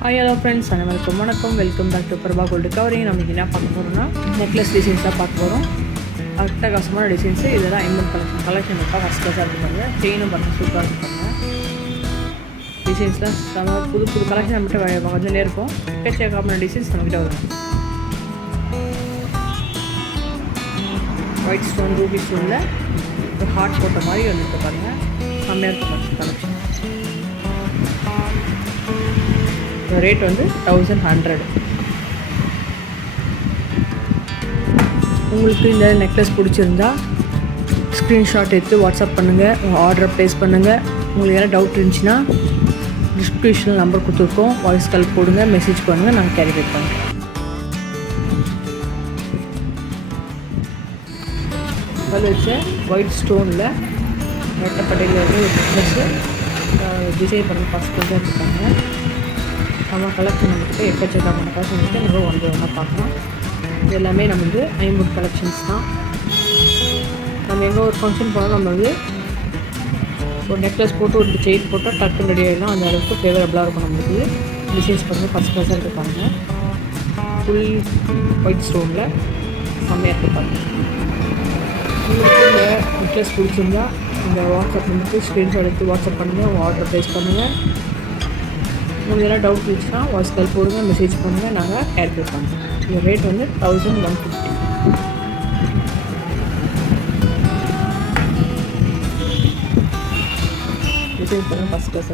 Hi hello friends, அனைவருக்கும் வணக்கம். Welcome back to Prabha gold covering. நம்ம என்ன பார்க்க போகிறோம்னா நெக்லஸ் டிசைன்ஸ் தான் பார்க்க போகிறோம். அட்டகாசமான டிசைன்ஸு. இதெல்லாம் ஐம்பது கலெக்ஷன் இருக்கா ஃபஸ்ட் கிளாஸாக இருக்கு பாருங்கள். செயினும் பாருங்கள், சூப்பராக இருக்கும் பாருங்கள். டிசைன்ஸ்லாம் நம்ம புது புது கலெக்ஷன் நம்மகிட்ட வந்துட்டே இருக்கும். எக்கச்சக்கமான டிசைன்ஸ் நம்மகிட்ட வரும். ஒயிட் ஸ்டோன், ரூபி ஸ்டோனில் ஒரு ஹார்ட் போட்ட மாதிரி வந்துட்டு பாருங்கள். செம்மையாக இருக்கும் பாருங்கள் கலெக்ஷன். ரேட் வந்து 1100. உங்களுக்கு இந்த நெக்லஸ் பிடிச்சிருந்தா ஸ்க்ரீன்ஷாட் எடுத்து வாட்ஸ்அப் பண்ணுங்கள், உங்கள் ஆர்டரை ப்ளேஸ் பண்ணுங்கள். உங்களுக்கு எதாவது டவுட் இருந்துச்சுன்னா டிஸ்கிரிப்ஷனில் நம்பர் கொடுத்துருக்கோம், வாய்ஸ் கால் போடுங்க, மெசேஜ் பண்ணுங்கள், நாங்கள் கேரி பேக் பண்ணுறோம். கல் வச்ச ஒயிட் ஸ்டோனில் ரெட்டப்பட்டையில் வந்து ஒரு நெக்லஸ்ஸு டிசைன் பண்ணி ஃபஸ்ட் கொஞ்சம் இருக்காங்க. நம்ம கலெக்ஷன் நம்மகிட்ட எக்கச்சக்கமான கலெக்ஷன் இருக்குது. நம்ம ஒன்றா பார்க்கலாம். இது எல்லாமே நம்ம வந்து 50 கலெக்ஷன்ஸ் தான். நம்ம எங்கே ஒரு ஃபங்க்ஷன் போனால் நம்ம வந்து ஒரு நெக்லஸ் போட்டு ஒரு செயின் போட்டால் டக்குன்னு ரெடி ஆகிடலாம். அந்த அளவுக்கு ஃபேவரபுளாக இருக்கும் நம்மளுக்கு. டிசைன்ஸ் பண்ணுங்கள், ஃபஸ்ட் கிளாஸாக இருப்பாங்க. ஃபுல் ஒயிட் ஸ்டோனில் செம்மையாக இருப்பாங்க. உங்களுக்கு இந்த நெக்லஸ் பிடிச்சிருந்தா இந்த வாட்ஸ்அப் வந்துட்டு ஸ்க்ரீன்ஷாட் எடுத்து வாட்ஸ்அப் பண்ணுங்கள், உங்கள் ஆர்டர் ப்ளேஸ் பண்ணுங்கள். உங்களுக்கு எதாவது டவுட் இருந்துச்சுன்னா வாய்ஸ் கால் போடுங்க, மெசேஜ் பண்ணுங்கள், நாங்கள் கேல்குலேட் பண்ணுறோம். இந்த ரேட் வந்து 1150. டிசைன் பண்ணுங்கள், ஃபஸ்ட் கிளாஸ்.